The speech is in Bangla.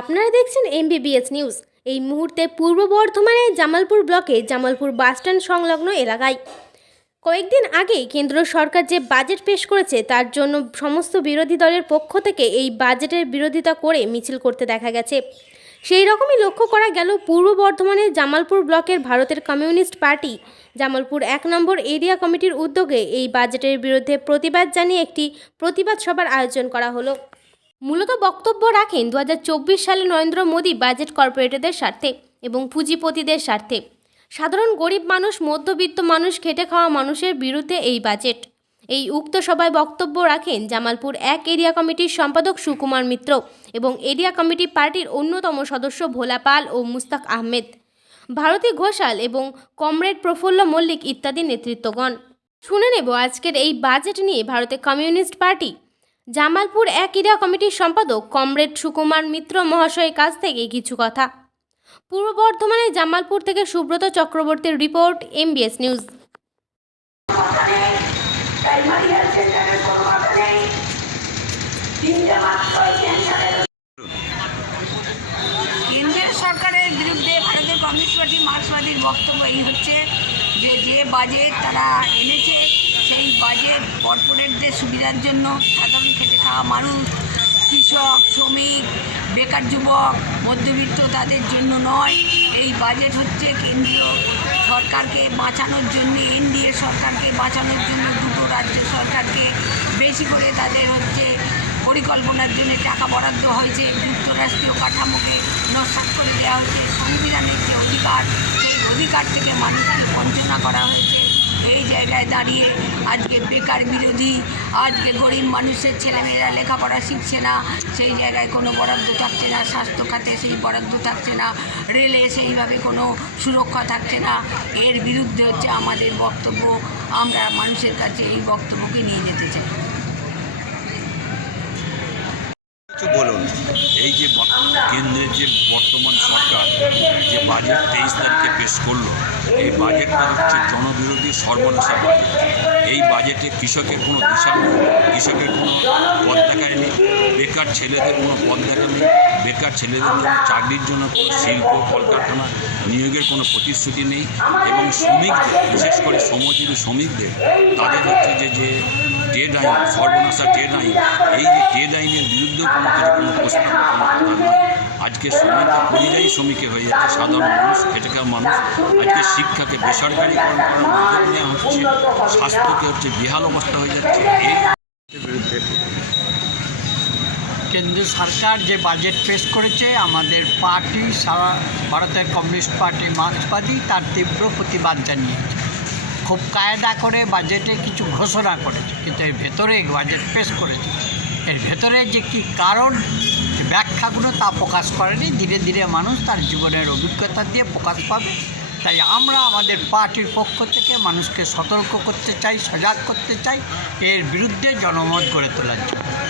আপনারা দেখছেন এমবিবিএস নিউজ এই মুহূর্তে পূর্ব বর্ধমানে জামালপুর ব্লকে জামালপুর বাসস্ট্যান্ড সংলগ্ন এলাকায় কয়েকদিন আগেই কেন্দ্র সরকার যে বাজেট পেশ করেছে তার জন্য সমস্ত বিরোধী দলের পক্ষ থেকে এই বাজেটের বিরোধিতা করে মিছিল করতে দেখা গেছে সেই রকমই লক্ষ্য করা গেল পূর্ব বর্ধমানের জামালপুর ব্লকের ভারতের কমিউনিস্ট পার্টি জামালপুর এক নম্বর এরিয়া কমিটির উদ্যোগে এই বাজেটের বিরুদ্ধে প্রতিবাদ জানিয়ে একটি প্রতিবাদ সভার আয়োজন করা হলো মূলত বক্তব্য রাখেন দু সালে নরেন্দ্র মোদী বাজেট কর্পোরেটরদের স্বার্থে এবং পুঁজিপতিদের স্বার্থে সাধারণ গরিব মানুষ মধ্যবিত্ত মানুষ খেটে খাওয়া মানুষের বিরুদ্ধে এই বাজেট এই উক্ত সভায় বক্তব্য রাখেন জামালপুর এক এরিয়া কমিটির সম্পাদক সুকুমার মিত্র এবং এরিয়া কমিটি পার্টির অন্যতম সদস্য ভোলা পাল ও মুস্তাক আহমেদ ভারতী ঘোষাল এবং কমরেড প্রফুল্ল মল্লিক ইত্যাদি নেতৃত্বগণ শুনে নেব আজকের এই বাজেট নিয়ে ভারতের কমিউনিস্ট পার্টি জামালপুর এক ক্রীড়া কমিটির সম্পাদক কমরেড সুকুমার মিত্র মহাশয়ের কাছ থেকে কিছু কথা পূর্ব বর্ধমানের জামালপুর থেকে সুব্রত চক্রবর্তীর রিপোর্ট এমবিএস নিউজ কেন্দ্রের সরকারের বিরুদ্ধে ভারতের কমিউনিস্ট পার্টি মার্ক্সবাদীর বক্তব্য এই হচ্ছে যে যে বাজেট তারা এনেছে সেই বাজেট কর্পোরেটদের সুবিধার জন্য সাধারণ খেটে খাওয়া মানুষ কৃষক শ্রমিক বেকার যুবক মধ্যবিত্ত তাদের জন্য নয় এই বাজেট হচ্ছে কেন্দ্রীয় সরকারকে বাঁচানোর জন্য এনডিএ সরকারকে বাঁচানোর জন্য দুটো রাজ্য সরকারকে বেশি করে তাদের হচ্ছে পরিকল্পনার জন্য টাকা বরাদ্দ হয়েছে যুক্তরাষ্ট্রীয় কাঠামোকে নস্বাক্ষর করে দেওয়া হচ্ছে সংবিধানের যে অধিকার অধিকার থেকে মানুষকে বঞ্চনা করা হয়েছে এই জায়গায় দাঁড়িয়ে আজকে বেকার বিরোধী আজকে গরিব মানুষের ছেলেমেয়েরা লেখাপড়া শিখছে না সেই জায়গায় কোনো বরাদ্দ থাকছে না স্বাস্থ্য খাতে সেই বরাদ্দ থাকছে না রেলে সেইভাবে কোনো সুরক্ষা থাকছে না এর বিরুদ্ধে হচ্ছে আমাদের বক্তব্য আমরা মানুষের কাছে এই বক্তব্যকে নিয়ে যেতে চাই বলুন এই যে কেন্দ্রের যে বর্তমান সরকার বাজেট তেইশ তারিখে পেশ করলো এই বাজেটটা হচ্ছে জনবিরোধী সর্বনাশা বাজেট এই বাজেটে কৃষকের কোনো দিশা নেই কৃষকের কোনো পদ দেখায় নেই বেকার ছেলেদের কোনো পথ দেখা নেই বেকার ছেলেদের জন্য চাকরির জন্য কোনো শিল্প কলকারখানা নিয়োগের কোনো প্রতিশ্রুতি নেই এবং শ্রমিকদের বিশেষ করে শ্রমজীবী শ্রমিকদের তাদের হচ্ছে যে যে ট্রেড আইন সর্বনাশা ট্রেড আইন এই যে ট্রেড আইনের বিরুদ্ধেও কোনো কিছু কোনো প্রস্তাব কোনো আজকে শ্রমিক পরিযায়ী শ্রমিকে হয়ে যাচ্ছে সাধারণ মানুষ খেটে মানুষ আজকে শিক্ষাকে বেসরকারিকরণ করার উদ্যোগ নেওয়া হচ্ছে স্বাস্থ্যকে হচ্ছে বিহাল অবস্থা হয়ে যাচ্ছে এই বিরুদ্ধে কেন্দ্র সরকার যে বাজেট পেশ করেছে আমাদের পার্টি সারা ভারতের কমিউনিস্ট পার্টি মার্ক্সবাদী তার তীব্র প্রতিবাদ জানিয়েছে খুব কায়দা করে বাজেটে কিছু ঘোষণা করেছে কিন্তু এর ভেতরে বাজেট পেশ করেছে এর ভেতরে যে কি কারণ ব্যাখ্যাগুলো তা প্রকাশ করেনি ধীরে ধীরে মানুষ তার জীবনের অভিজ্ঞতা দিয়ে প্রকাশ পাবে তাই আমরা আমাদের পার্টির পক্ষ থেকে মানুষকে সতর্ক করতে চাই সজাগ করতে চাই এর বিরুদ্ধে জনমত গড়ে তোলার জন্য